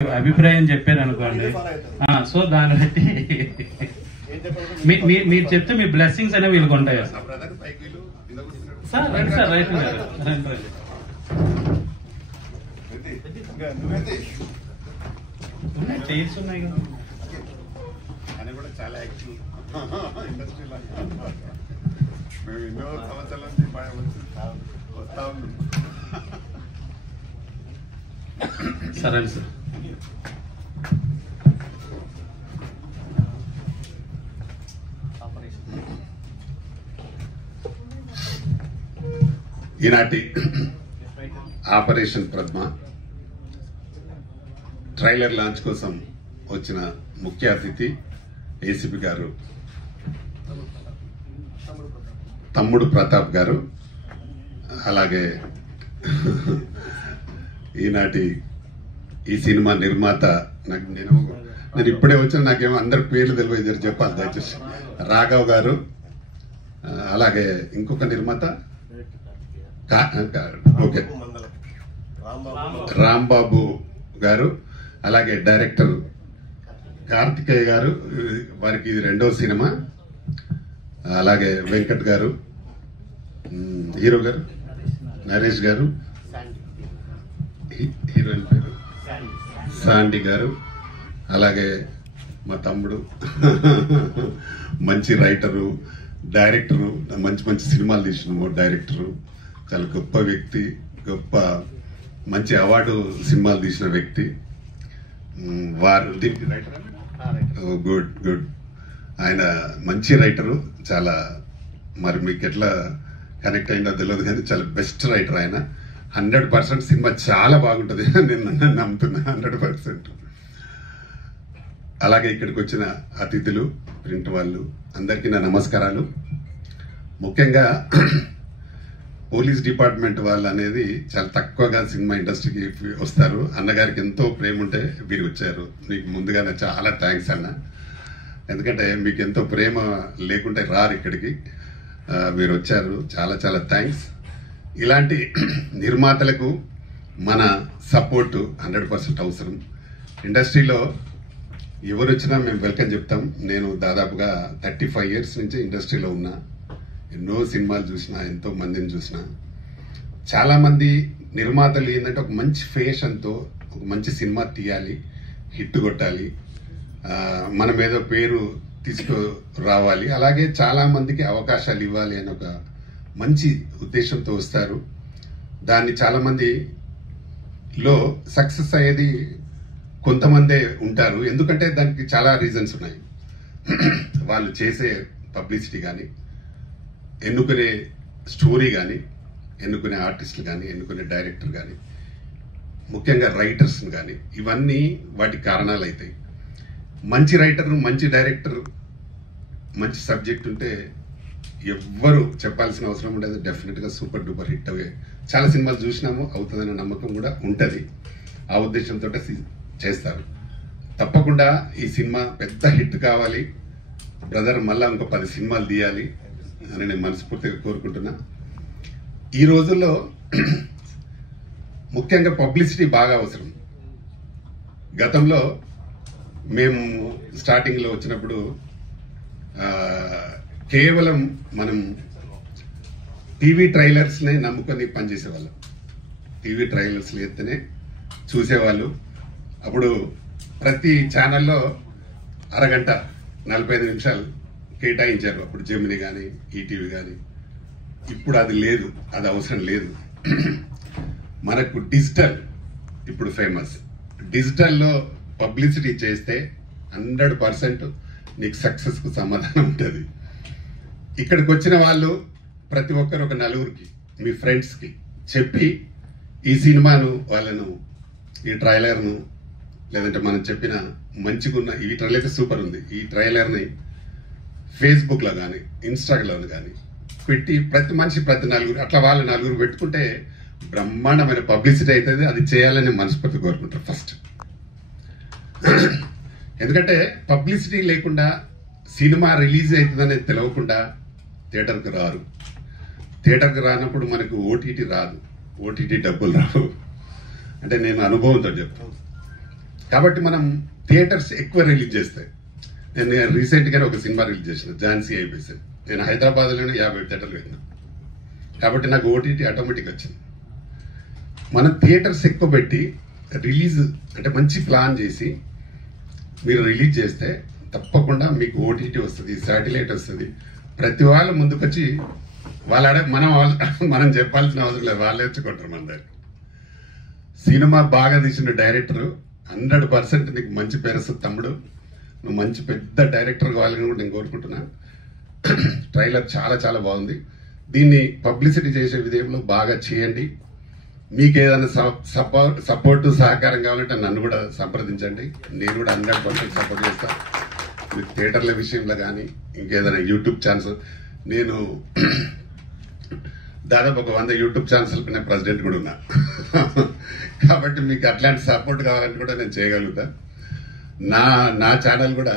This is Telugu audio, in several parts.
అభిప్రాయం చెప్పారు అనుకోండి. సో దాన్ని బట్టి మీరు చెప్తే మీ బ్లెస్సింగ్స్ అనేవి వీళ్ళకి ఉంటాయి. సార్ రండి సార్, రైట్ రండి. చైర్స్ ఉన్నాయి కదా. ఆయన కూడా చాలా యాక్టివ్ ఇండస్ట్రీలో. మేము ఎన్నో సంవత్సరాల నుంచి వస్తా ఉన్నాం. సరే సార్. ఈనాటి ఆపరేషన్ పద్మ ట్రైలర్ లాంచ్ కోసం వచ్చిన ముఖ్య అతిథి ఏసీపీ గారు తమ్ముడు ప్రతాప్ గారు, అలాగే ఈనాటి ఈ సినిమా నిర్మాత, నేను ఇప్పుడే వచ్చిన నాకేమో అందరి పేర్లు తెలియదు, చెప్పాలి దయచేసి. రాఘవ్ గారు, అలాగే ఇంకొక నిర్మాత ఓకే రాంబాబు గారు, అలాగే డైరెక్టర్ కార్తికేయ గారు, వారికి ఇది 2వ సినిమా. అలాగే వెంకట్ గారు, హీరో గారు నరేష్ గారు, హీరోయిన్ పేరు శాండీ గారు, అలాగే మా తమ్ముడు మంచి రైటరు, డైరెక్టరు, మంచి మంచి సినిమాలు తీసిన డైరెక్టరు, చాలా గొప్ప వ్యక్తి, గొప్ప మంచి అవార్డు సినిమాలు తీసిన వ్యక్తి. వారు గుడ్ గుడ్ ఆయన మంచి రైటరు, చాలా మరి మీకు ఎట్లా కనెక్ట్ అయిందో తెలియదు కానీ చాలా బెస్ట్ రైటర్ ఆయన. 100% సినిమా చాలా బాగుంటుంది నేను నమ్ముతున్నా, 100%. అలాగే ఇక్కడికి వచ్చిన అతిథులు, ప్రింట్ వాళ్ళు, అందరికీ నా నమస్కారాలు. ముఖ్యంగా పోలీస్ డిపార్ట్మెంట్ వాళ్ళు అనేది చాలా తక్కువగా సినిమా ఇండస్ట్రీకి వస్తారు. అన్నగారికి ఎంతో ప్రేమ ఉంటే మీరు వచ్చారు. మీకు ముందుగానే చాలా థ్యాంక్స్ అన్న, ఎందుకంటే మీకు ఎంతో ప్రేమ లేకుంటే రారు ఇక్కడికి, మీరు వచ్చారు. చాలా చాలా థ్యాంక్స్. ఇలాంటి నిర్మాతలకు మన సపోర్టు 100% అవసరం. ఇండస్ట్రీలో ఎవరు వచ్చినా మేము వెల్కమ్ చెప్తాం. నేను దాదాపుగా 35 years నుంచి ఇండస్ట్రీలో ఉన్నా. ఎన్నో సినిమాలు చూసినా, ఎంతో మందిని చూసినా. చాలా మంది నిర్మాతలు ఏంటంటే ఒక మంచి ఫేషన్తో ఒక మంచి సినిమా తీయాలి, హిట్ కొట్టాలి, మనం ఏదో పేరు తీసుకురావాలి, అలాగే చాలా మందికి అవకాశాలు ఇవ్వాలి అని ఒక మంచి ఉద్దేశంతో వస్తారు. దాన్ని చాలా మందిలో సక్సెస్ అయ్యేది కొంతమందే ఉంటారు. ఎందుకంటే దానికి చాలా రీజన్స్ ఉన్నాయి. వాళ్ళు చేసే పబ్లిసిటీ కానీ, ఎన్నుకునే స్టోరీ కానీ, ఎన్నుకునే ఆర్టిస్టులు కానీ, ఎన్నుకునే డైరెక్టర్ కానీ, ముఖ్యంగా రైటర్స్ కానీ, ఇవన్నీ వాటి కారణాలు అవుతాయి. మంచి రైటర్, మంచి డైరెక్టర్, మంచి సబ్జెక్ట్ ఉంటే ఎవ్వరు చెప్పాల్సిన అవసరం ఉండదు. డెఫినెట్గా సూపర్ డూపర్ హిట్ అవే. చాలా సినిమాలు చూసినాము, అవుతుందనే నమ్మకం కూడా ఉంటుంది. ఆ ఉద్దేశంతో చేస్తారు. తప్పకుండా ఈ సినిమా పెద్ద హిట్ కావాలి, బ్రదర్ మళ్ళా ఇంకో 10 సినిమాలు తీయాలి అని నేను మనస్ఫూర్తిగా కోరుకుంటున్నా. ఈ రోజుల్లో ముఖ్యంగా పబ్లిసిటీ బాగా అవసరం. గతంలో మేము స్టార్టింగ్లో వచ్చినప్పుడు కేవలం మనం టీవీ ట్రైలర్స్నే నమ్ముకొని పనిచేసేవాళ్ళం. టీవీ ట్రైలర్స్లు ఎత్తేనే చూసేవాళ్ళు. అప్పుడు ప్రతి ఛానల్లో అరగంట 45 నిమిషాలు కేటాయించారు. అప్పుడు జెమిని కానీ, ఈటీవీ కానీ. ఇప్పుడు అది లేదు, అది అవసరం లేదు. మనకు డిజిటల్ ఇప్పుడు ఫేమస్. డిజిటల్లో పబ్లిసిటీ చేస్తే 100% నీకు సక్సెస్కు సమాధానం ఉంటుంది. ఇక్కడికి వచ్చిన వాళ్ళు ప్రతి ఒక్కరు ఒక 4గురికి, మీ ఫ్రెండ్స్కి చెప్పి ఈ సినిమాను, వాళ్ళను, ఈ ట్రైలర్ను, లేదంటే మనం చెప్పిన మంచిగున్న ఈ ట్రైలర్ అయితే సూపర్ ఉంది, ఈ ట్రైలర్ని ఫేస్బుక్లో కానీ, ఇన్స్టాగ్రామ్లో కానీ పెట్టి ప్రతి మనిషి ప్రతి 4గురు, అట్లా వాళ్ళు 4గురు పెట్టుకుంటే బ్రహ్మాండమైన పబ్లిసిటీ అవుతుంది. అది చేయాలని మనస్ఫూర్తి కోరుకుంటారు ఫస్ట్. ఎందుకంటే పబ్లిసిటీ లేకుండా సినిమా రిలీజ్ అవుతుందనేది తెలియకుండా థియేటర్కి రారు. థియేటర్కి రానప్పుడు మనకు ఓటీటీ రాదు, ఓటీటీ డబ్బులు రావు. అంటే నేను అనుభవంతో చెప్తాను. కాబట్టి మనం థియేటర్స్ ఎక్కువ రిలీజ్ చేస్తాయి. నేను రీసెంట్గానే ఒక సినిమా రిలీజ్ చేసిన ఝాన్సీ ఐపీఎస్. నేను హైదరాబాద్లోనే 50 థియేటర్లు వెళ్ళినా, కాబట్టి నాకు ఓటీటీ ఆటోమేటిక్ వచ్చింది. మనం థియేటర్స్ ఎక్కువ పెట్టి రిలీజ్ అంటే మంచి ప్లాన్ చేసి మీరు రిలీజ్ చేస్తే తప్పకుండా మీకు ఓటీటీ వస్తుంది, శాటిలైట్ వస్తుంది. ప్రతి వాళ్ళు ముందుకొచ్చి మనం చెప్పాల్సిన అవసరం లేదు, వాళ్ళే వచ్చుకుంటారు మన దగ్గర. సినిమా బాగా తీసిన డైరెక్టర్ 100% నీకు మంచి పేరు వస్తుంది తమ్ముడు. నువ్వు మంచి పెద్ద డైరెక్టర్ కావాలని కూడా నేను కోరుకుంటున్నా. ట్రైలర్ చాలా చాలా బాగుంది. దీన్ని పబ్లిసిటీ చేసే విధంలో బాగా చేయండి. మీకు ఏదైనా సపోర్ట్ సహకారం కావాలంటే నన్ను కూడా సంప్రదించండి. నేను కూడా 100% సపోర్ట్ చేస్తాను. మీకు థియేటర్ల విషయంలో కానీ ఇంకేదైనా యూట్యూబ్ ఛానల్స్, నేను దాదాపు ఒక 100 యూట్యూబ్ ఛానల్స్కి నేను ప్రెసిడెంట్ కూడా ఉన్నా. కాబట్టి మీకు అట్లాంటి సపోర్ట్ కావాలంటే కూడా నేను చేయగలుగుతా. నా ఛానల్ కూడా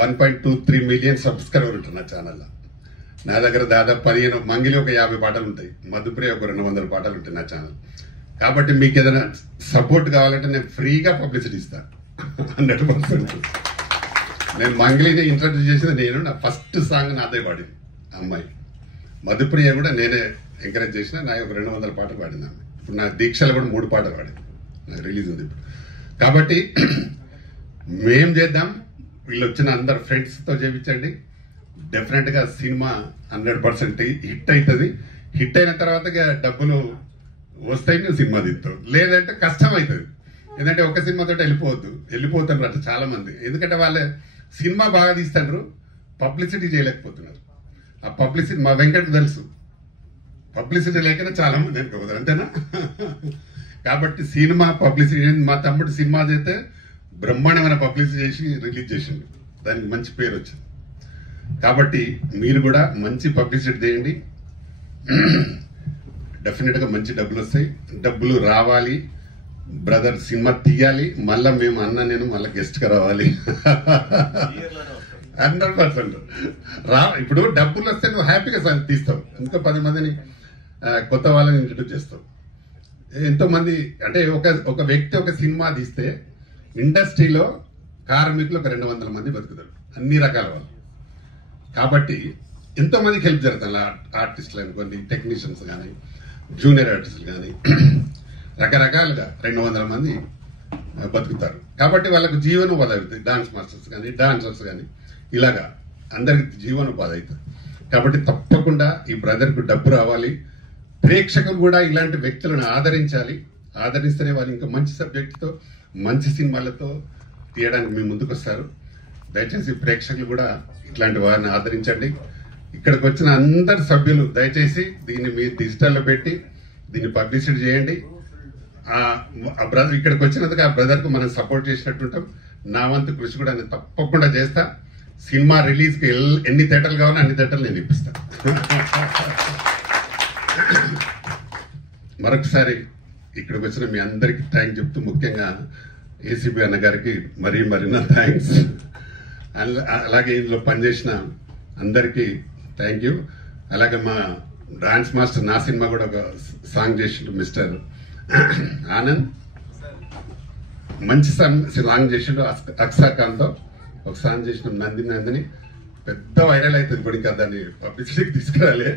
1.23 మిలియన్ సబ్స్క్రైబర్ ఉంటారు నా ఛానల్లో. నా దగ్గర దాదాపు 15 మంగిలి ఒక 50 పాటలు ఉంటాయి, మధుప్రియ ఒక 200 పాటలు ఉంటాయి నా ఛానల్. కాబట్టి మీకు ఏదైనా సపోర్ట్ కావాలంటే నేను ఫ్రీగా పబ్లిసిటీ ఇస్తాను 100%. నేను మంగిలిని ఇంట్రడ్యూస్ చేసింది నేను. నా ఫస్ట్ సాంగ్ నాదే పాడింది అమ్మాయి. మధుప్రియ కూడా నేనే ఎంకరేజ్ చేసిన. నా ఒక 200 పాటలు పాడింది ఆమె. ఇప్పుడు నా దీక్షలో కూడా 3 పాటలు పాడింది, నాకు రిలీజ్ ఉంది ఇప్పుడు. కాబట్టి మేం చేద్దాం, వీళ్ళు వచ్చిన అందరు ఫ్రెండ్స్తో చేయించండి. డెఫినెట్గా సినిమా 100% హిట్ అవుతుంది. హిట్ అయిన తర్వాత డబ్బులు వస్తాయి, నువ్వు సినిమా తీస్తావు. లేదంటే కష్టం అవుతుంది. ఎందుకంటే ఒక సినిమాతో వెళ్ళిపోతారు అట్లా చాలా మంది. ఎందుకంటే వాళ్ళే సినిమా బాగా తీస్తారు, పబ్లిసిటీ చేయలేకపోతున్నారు. ఆ పబ్లిసిటీ మా వెంకటకు తెలుసు, పబ్లిసిటీ లేకనే చాలా మంది అనుకోవద్దు, అంతేనా? కాబట్టి సినిమా పబ్లిసిటీ, మా తమ్ముడు సినిమా చేస్తే బ్రహ్మాండమైన పబ్లిసిటీ చేసి రిలీజ్ చేసిండు, దానికి మంచి పేరు వచ్చింది. కాబట్టి మీరు కూడా మంచి పబ్లిసిటీ చేయండి. డెఫినెట్గా మంచి డబ్బులు వస్తాయి. డబ్బులు రావాలి, బ్రదర్ సినిమా తీయాలి, మళ్ళా మేము నేను మళ్ళీ గెస్ట్గా రావాలి. 100% ఇప్పుడు డబ్బులు వస్తే నువ్వు హ్యాపీగా తీస్తావు. ఇంకా 10 మందిని కొత్త వాళ్ళని ఇంట్రడ్యూస్ చేస్తావు. ఎంతో మంది అంటే ఒక వ్యక్తి ఒక సినిమా తీస్తే ఇండస్ట్రీలో కార్మికులు ఒక 200 మంది బతుకుతారు, అన్ని రకాల వాళ్ళు. కాబట్టి ఎంతో మందికి హెల్ప్ జరుగుతుంది. ఆర్టిస్టులు అనుకోండి, టెక్నీషియన్స్ కానీ, జూనియర్ ఆర్టిస్టులు కానీ, రకరకాలుగా 200 మంది బతుకుతారు. కాబట్టి వాళ్ళకు జీవనోపాధి అవుతుంది. డాన్స్ మాస్టర్స్ కానీ, డాన్సర్స్ కానీ, ఇలాగా అందరికి జీవనోపాధి అవుతుంది. కాబట్టి తప్పకుండా ఈ బ్రదర్కు డబ్బు రావాలి. ప్రేక్షకులు కూడా ఇలాంటి వ్యక్తులను ఆదరించాలి. ఆదరిస్తేనే వాళ్ళు ఇంకా మంచి సబ్జెక్టుతో మంచి సినిమాలతో తీయడానికి మీ ముందుకు వస్తారు. దయచేసి ప్రేక్షకులు కూడా ఇట్లాంటి వారిని ఆదరించండి. ఇక్కడికి వచ్చిన అందరు సభ్యులు దయచేసి దీన్ని మీ డిజిటల్లో పెట్టి దీన్ని పబ్లిసిటీ చేయండి. ఇక్కడికి వచ్చినందుకు ఆ బ్రదర్కు మనం సపోర్ట్ చేసినట్టు ఉంటాం. నా వంతు కృషి కూడా నేను తప్పకుండా చేస్తా. సినిమా రిలీజ్కి ఎన్ని థియేటర్లు కావాలో అన్ని థియేటర్లు నేను ఇప్పిస్తాను. మరొకసారి ఇక్కడికి వచ్చిన మీ అందరికీ థ్యాంక్ చెప్తూ, ముఖ్యంగా ఏసీబీ అన్న గారికి మరీ నా థ్యాంక్స్. అలాగే ఇందులో పనిచేసిన అందరికీ థ్యాంక్ యూ. అలాగే మా డాన్స్ మాస్టర్ నా సినిమా కూడా ఒక సాంగ్ చేసిండు మిస్టర్ ఆనంద్, మంచి సాంగ్ చేసిండు. అక్సాఖాన్తో ఒక సాంగ్ చేసిన నందిని పెద్ద వైరల్ అవుతుంది. ఇప్పుడు ఇంకా దాన్ని పబ్లిసిటీకి తీసుకురాలే,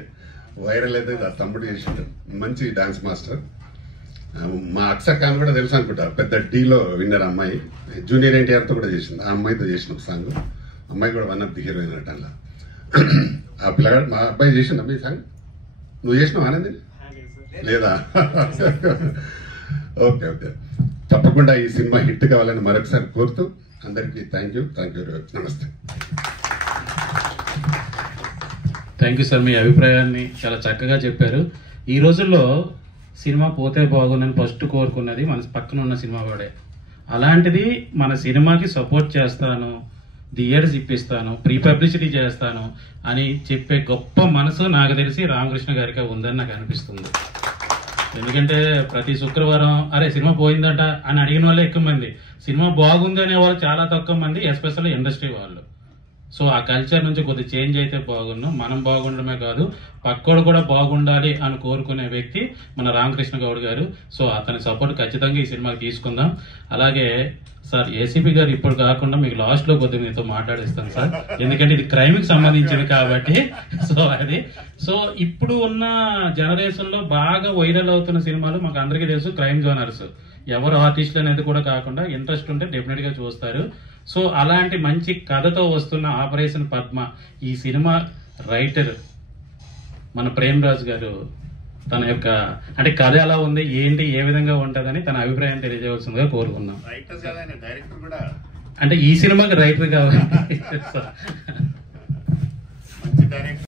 వైరల్ అయితే ఆ తమ్ముడు చేసిండు, మంచి డాన్స్ మాస్టర్. మా అక్సాఖాన్ కూడా తెలుసు అనుకుంటా, పెద్ద డీలో విన్నర్ అమ్మాయి, జూనియర్ ఎన్టీఆర్తో కూడా చేసింది. ఆ అమ్మాయితో చేసిన ఒక సాంగ్. అమ్మాయి కూడా 1 ఆఫ్ ది హీరోయిన్ అట. అలా ఆ పిల్లగాడు మా అబ్బాయి చేసిండు. అమ్మాయి సాంగ్ నువ్వు చేసినావు ఆనంది లేదా? ఓకే. తప్పకుండా ఈ సినిమా హిట్ కావాలని మరొకసారి కోరుతూ అందరికీ థ్యాంక్ యూ. నమస్తే. Thank you sir. మీ అభిప్రాయాన్ని చాలా చక్కగా చెప్పారు. ఈ రోజుల్లో సినిమా పోతే బాగుందని ఫస్ట్ కోరుకున్నది మన పక్కన ఉన్న సినిమా వాడే. అలాంటిది మన సినిమాకి సపోర్ట్ చేస్తాను, థియేటర్స్ ఇప్పిస్తాను, ప్రీ పబ్లిసిటీ చేస్తాను అని చెప్పే గొప్ప మనసు నాకు తెలిసి రామకృష్ణ గారికి ఉందని నాకు అనిపిస్తుంది. ఎందుకంటే ప్రతి శుక్రవారం అరే సినిమా పోయిందట అని అడిగిన వాళ్ళే ఎక్కువ మంది, సినిమా బాగుంది అనే వాళ్ళు చాలా తక్కువ మంది, ఎస్పెషల్లీ ఇండస్ట్రీ వాళ్ళు. సో ఆ కల్చర్ నుంచి కొద్ది చేంజ్ అయితే బాగున్నాం. మనం బాగుండడమే కాదు, పక్కోడు కూడా బాగుండాలి అని కోరుకునే వ్యక్తి మన రామకృష్ణ గౌడ్ గారు. సో అతని సపోర్ట్ ఖచ్చితంగా ఈ సినిమాకి తీసుకుందాం. అలాగే సార్, ఏసీపీ గారు ఇప్పుడు కాకుండా మీకు లాస్ట్ లో కొద్దిగా మీతో మాట్లాడిస్తాను సార్, ఎందుకంటే ఇది క్రైమ్ కి సంబంధించింది కాబట్టి. సో ఇప్పుడు ఉన్న జనరేషన్ లో బాగా వైరల్ అవుతున్న సినిమాలు మాకు అందరికీ తెలుసు, క్రైమ్ జోనర్స్. ఎవరు ఆర్టిస్టులు అనేది కూడా కాకుండా ఇంట్రెస్ట్ ఉంటే డెఫినెట్ గా చూస్తారు. సో అలాంటి మంచి కథతో వస్తున్న ఆపరేషన్ పద్మ ఈ సినిమా రైటర్ మన ప్రేమ్ రాజ్ గారు తన యొక్క అంటే కథ ఎలా ఉంది, ఏంటి, ఏ విధంగా ఉంటుందని తన అభిప్రాయం తెలియజేయవలసిందిగా కోరుకున్నాం. అంటే ఈ సినిమాకి రైటర్ కాబట్టి